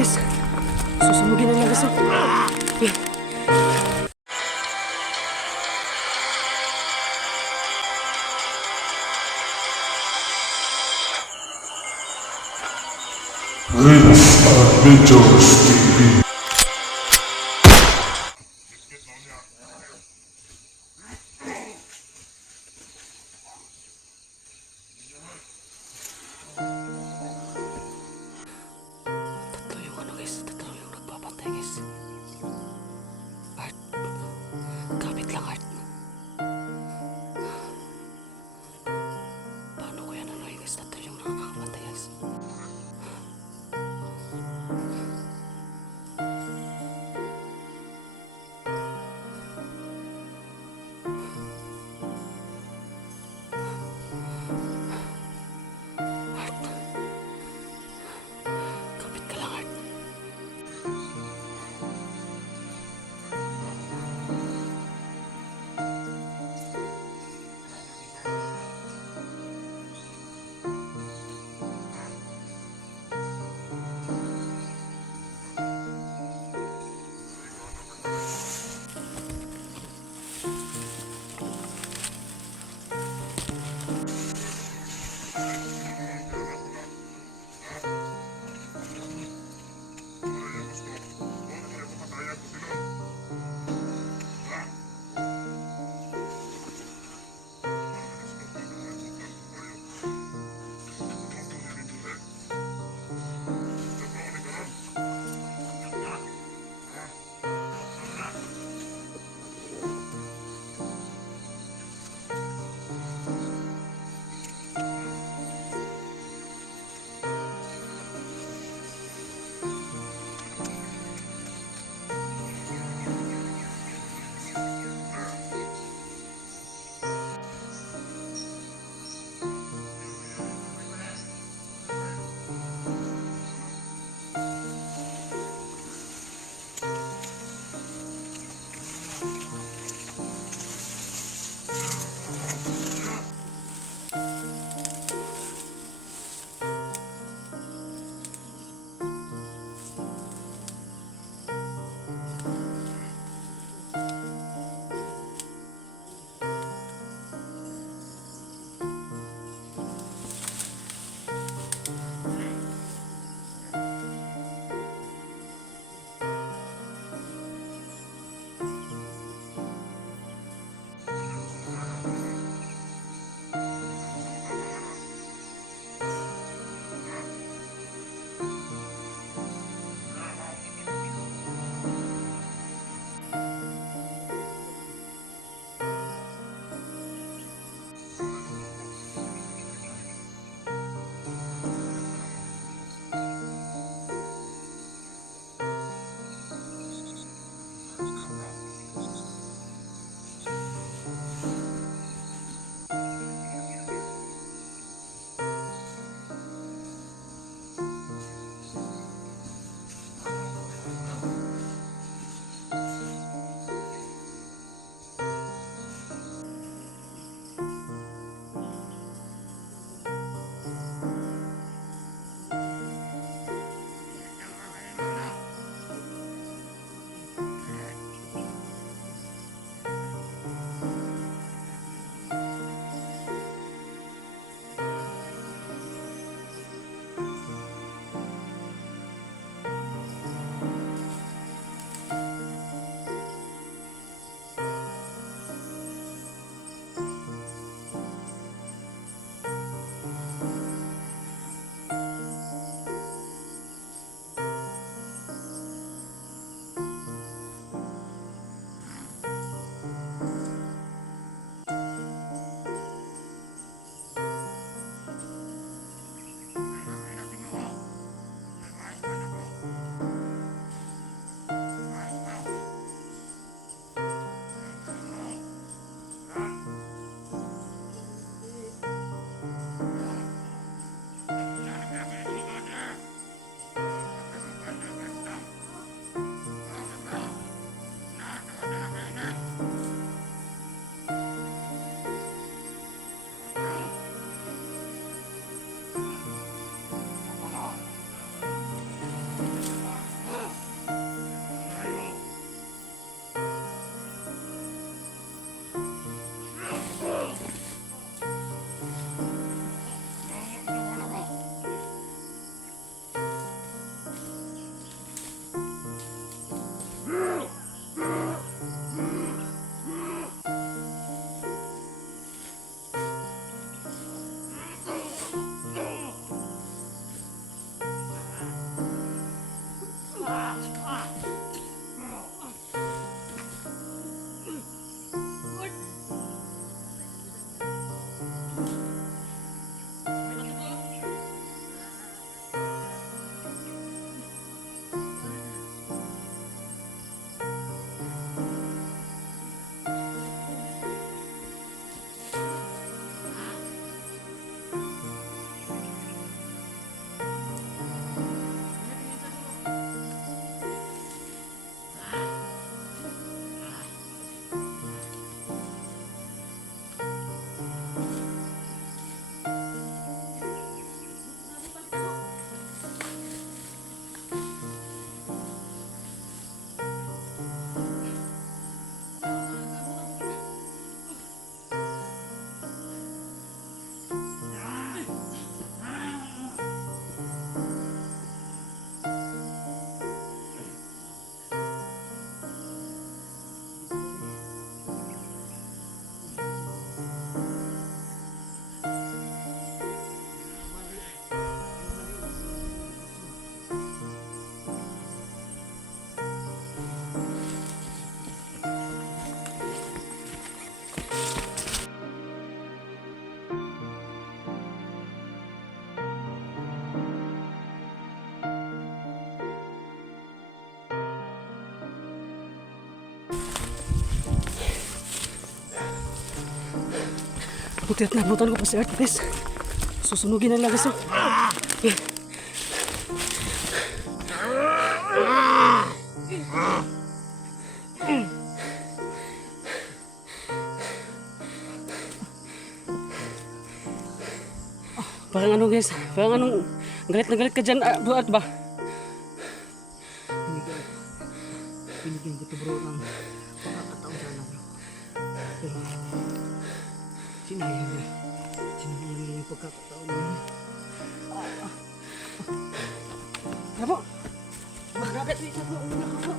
Guys, susunugin na lang guys. This Adventures TV. Tatlo yung ano guys, tatlo yung nagbabantay guys. Art, kapit lang Art. Paano ko yan ano guys, tatlo yung nakakabantay guys. Buti at nabutan ko pa si Art, guys. Susunugin na lang, guys. Parang ano, guys? Parang anong galit na galit ka dyan, bro, Art ba? Binigyan ko to bro ng pagkakataon sana bro. Pero sinayang niya. Sinayang niya yung pagkakataon niya. Bravo! Grabe, ito isa, bro. Nakaw, bro.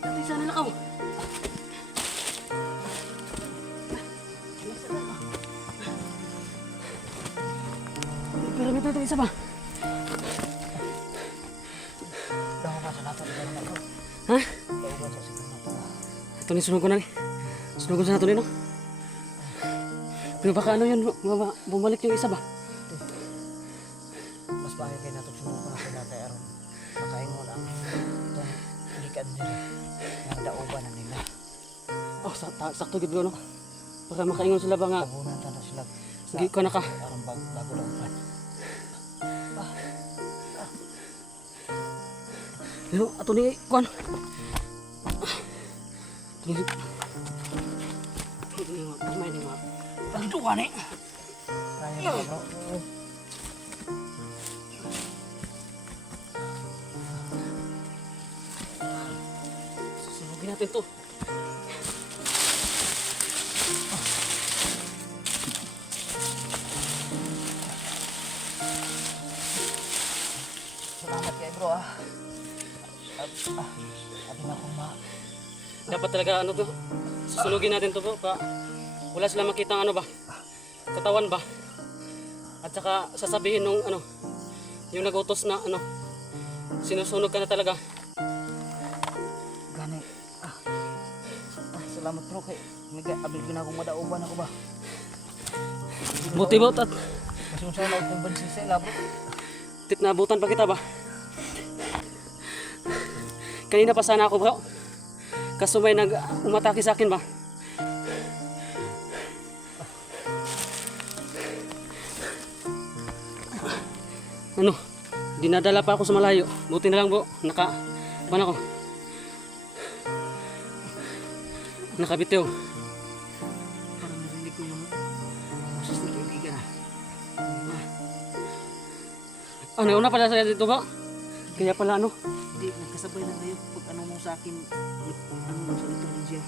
Ito isa na nakaw. Pero ito isa ba? Daw ba sa nato rin ako? Ha? Daw ba sa siguro nato? Ito ni sunog ko na ni. Sunog ko sa nato ni, no? Pero baka ano yun, bumalik yung isa ba? Mas bagay kayo nato sunod ko na sa nato aron. Makain mo lang. Itong likan nila. Ang dauban na nila. Oh, sakto gid bro, no? Para makaingon sila ba nga, Tabunan ta na sila. hindi ko naka. Aron bago lang upan. Pero ato ni, kuan. Ito ni, tama ni mga. Ito ka ni. Kaya mo bro. Susunugin natin to. Salamat kay bro ah. Abi na akong Dapat talaga ano to, susunugin natin to bro. Wala silang makita ano ba, katawan ba. At saka sasabihin nung ano, yung nagutos na ano, sinusunog ka na talaga. gani. Salamat bro kay abi na akong madauban ako ba. Buti bro, at Mas unsa na akong bansi sa ila bro. nabutan pa kita ba. Kanina pa sana ako bro, kaso may umatake sa akin ba. Ano, dinadala pa ako sa malayo. Buti na lang bro, ako. Nakabitiw. Parang narinig ko yung boses ni kaibigan ah. Ano, una pala sa dito bro. Kaya pala ano, Hindi, nagkasabay lang tayo pag ano mo sa akin, ano mo sa ito rin siya.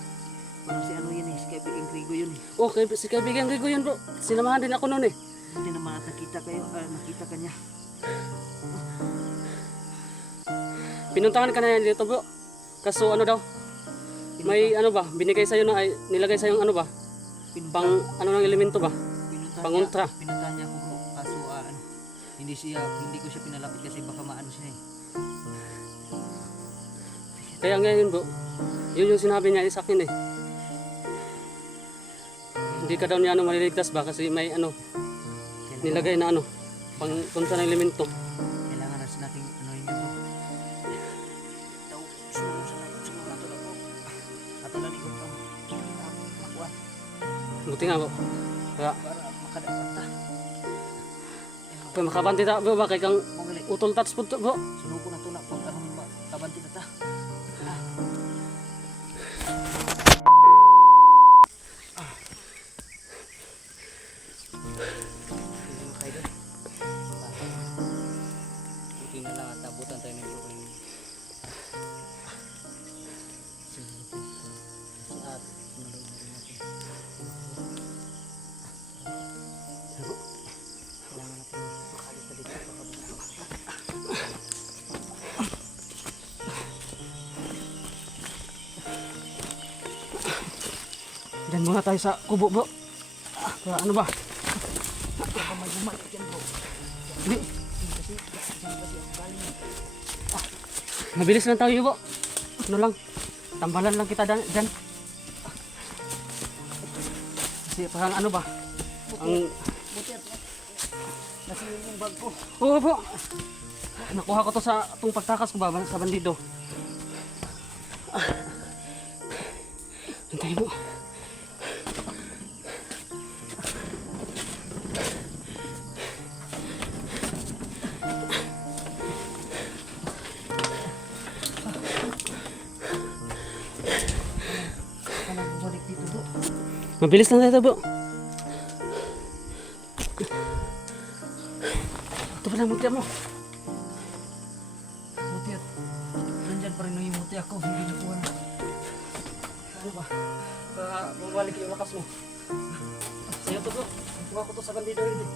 Parang si ano yan eh, si kaibigan Grigo yun eh. okay, si kaibigan ko yun bro. Sinamahan din ako noon eh. Hindi naman nakita nakita ka niya. Pinuntahan ka na yan dito bro. Kaso ano daw, may ano ba, binigay sa'yo na ay nilagay sa'yo ano ba, pang ano ng elemento ba? pangontra. Pinuntahan niya ako bro, kaso ano, hindi ko siya pinalapit kasi baka maano siya eh. Kaya ngayon bro, yun yung sinabi niya sa akin eh. Hindi ka daw niya ano maliligtas ba kasi may ano, nilagay na ano, pang kontra ng elemento. Kailangan natin ano yun bro. Daw, sunod nato na bro. Ato lang ikot ang makuha Buti nga bro. Kaya, para makadapat ta. kaya makabanti ta bro ba kay kang Magaling. utol touch po to bro. Sunod ko na to na pag anong makabanti na ta. Buti na lang at abutan tayo ng bro. At malawin natin. Kailangan natin makalis na dito. Diyan muna tayo sa kubo bro. Kaya ano ba? Baka may bumalik yan bro. Hindi. Kasi ang galing. Mabilis lang tayo bro. Ano lang, tambalan lang kita dyan. Kasi parang ano ba? Ang Buti at nasiyo yung bag ko. oo bro. Nakuha ko to sa itong pagtakas ko ba sa bandido. Hintay mo. Mabilis lang tayo bro. Ito pala magkaya mo. Buti at nandyan pa rin yung muti ako. Hindi nakuha na. Ano ba? Bumalik yung lakas mo. Sa'yo to bro. Kuha ko to sa bandido yun eh.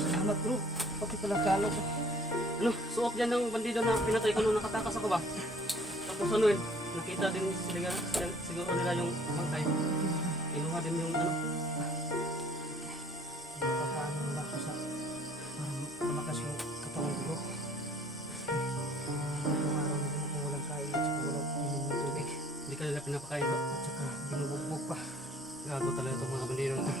Salamat bro. Bakit pala kalo ko? Ano, suot yan ng bandido na pinatay ko nung nakatakas ako ba? Tapos ano yun, nakita din siguro nila yung bangkay. Kinuha din yung ano. Papaano nila ako sa para malakas yung katawan ko bro. Tatlong araw na din ako walang kain at saka walang inom ng tubig. Hindi ka nila pinapakain ba? At saka binubugbog pa. Gago talaga itong mga bandido na to.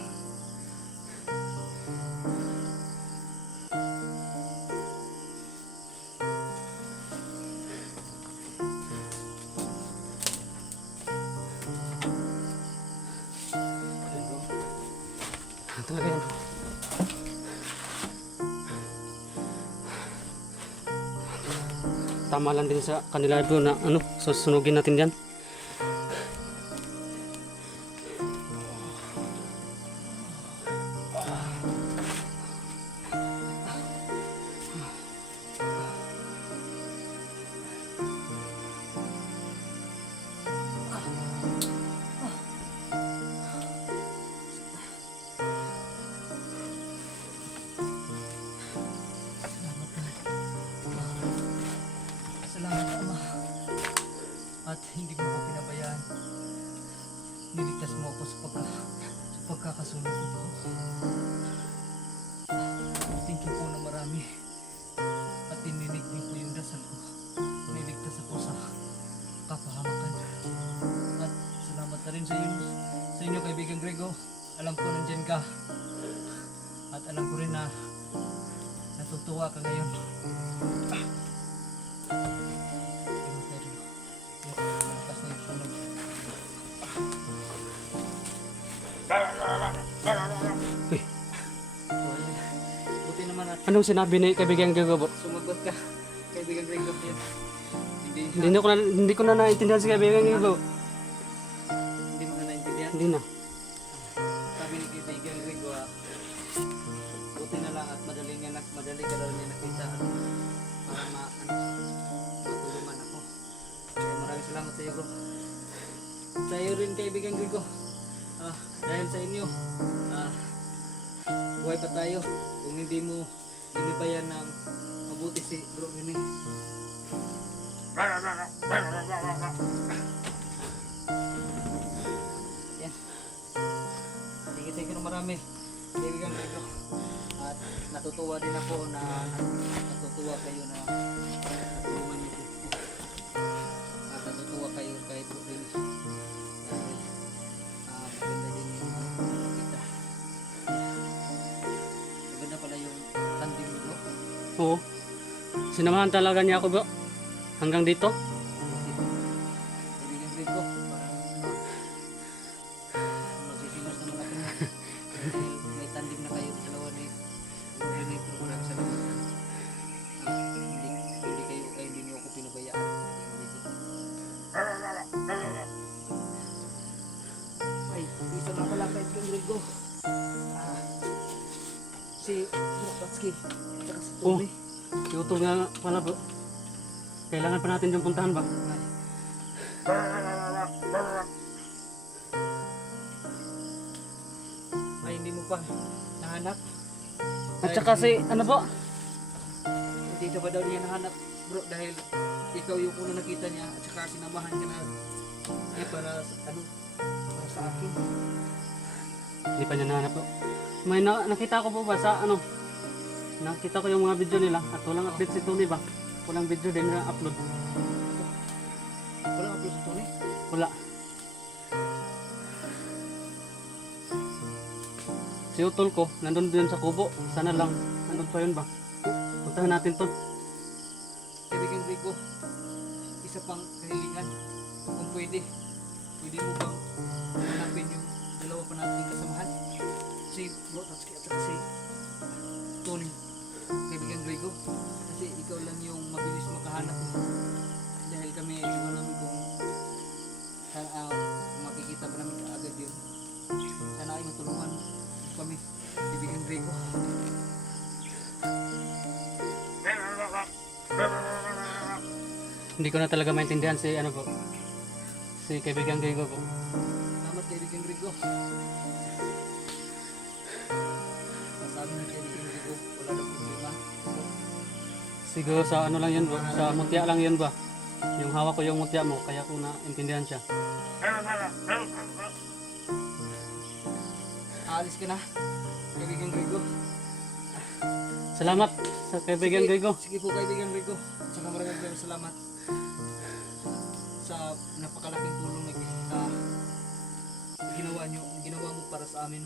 Talaga yan. Tama lang din sa kanila bro na ano, susunugin natin yan. Salamat Ama. At hindi mo ako pinabayaan. Niligtas mo ako sa pagkakasunod ko po. Thank you po na marami. At tininig niyo po yung dasal ko. Niligtas ako sa kapahamakan. At salamat na rin sa inyo kaibigan Grego. Alam ko nandyan ka. At alam ko rin na natutuwa ka ngayon. Uy, Buti naman at anong sinabi ni kaibigan Gago bro? sumagot ka, kaibigan Grego. Hindi ko na naintindihan si kaibigan Gago. Hindi mo na naintindihan. Hindi na. Sabi ni kaibigan Grego, buti na lang at madali ka daw niya nakita at para matulungan ako. Kaya maraming salamat sa iyo bro. Sa iyo rin kaibigan Grego. Dahil sa inyo, buhay pa tayo. Kung hindi mo inibayan ng mabuti si Bro Rene. Yan. Tingin-tingin ng marami. Kaibigan Grego. At natutuwa din ako na natutuwa kayo na natulungan niyo po. At natutuwa kayo kay Bro Rene. Maganda din yung kita. Maganda pala yung tandem mo, bro. Oo. Sinamahan talaga niya ako bro. Hanggang dito. Kaibigan Grego, parang magsisimas naman ako na. Dahil may tandem na kayo, dalawa ni Bro Rene, pero maraming salamat. Hindi niyo ako pinabayaan. Ay, isa na pala kaibigan Grego. Si Bro Batsky, at si Oh. Tony. YouTube nga pala bro. Kailangan pa natin yung puntahan ba? Ay, hindi mo pa nahanap. At saka si ano po? Hindi ka ba daw niya nahanap, bro? Dahil ikaw yung una nakita niya at saka sinamahan ka na niya para sa akin. Hindi pa niya nahanap po. May nakita ko po ba sa ano? Nakita ko yung mga video nila at walang update si Tony ba? Walang video din na upload. Walang upload si Tony? Wala. Si Utol ko, nandun din sa kubo. Sana lang, nandun pa yun ba? Puntahan natin to. Kaibigan Rico, isa pang kahilingan. Kung pwede mo bang hanapin yung dalawa pa nating kasamahan? Si Bro Tatsky at saka si Tony. Kaibigan Rico, kasi ikaw lang yung mabilis makahanap mo. Dahil kami, iwan namin kung makikita ba namin kaagad yun. Sana ay matulungan kami, kaibigan Rico. Hindi ko na talaga maintindihan si ano po. Si kaibigan Grego po. Salamat kaibigan Rico. Sabi ng kaibigan Rico, wala na problema. Siguro sa ano lang yun po. Sa mutya lang yun ba? Yung hawak ko yung mutya mo, kaya ko na intindihan siya. Aalis ka na, kaibigan Rico. Salamat sa kaibigan Grego. Sige po kaibigan Rico. Saka maraming salamat sa napakalaking tulong na ginawa mo para sa amin.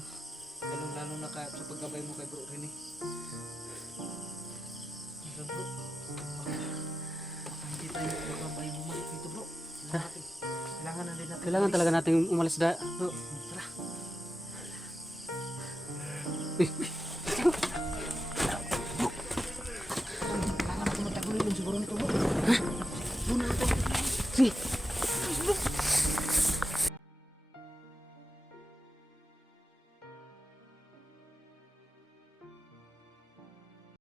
Lalo na sa paggabay mo kay Bro Rene. Bro, baka hindi tayo magkabay bumalik dito bro. Kailangan na din natin. Kailangan talaga nating umalis da. Bro, tara.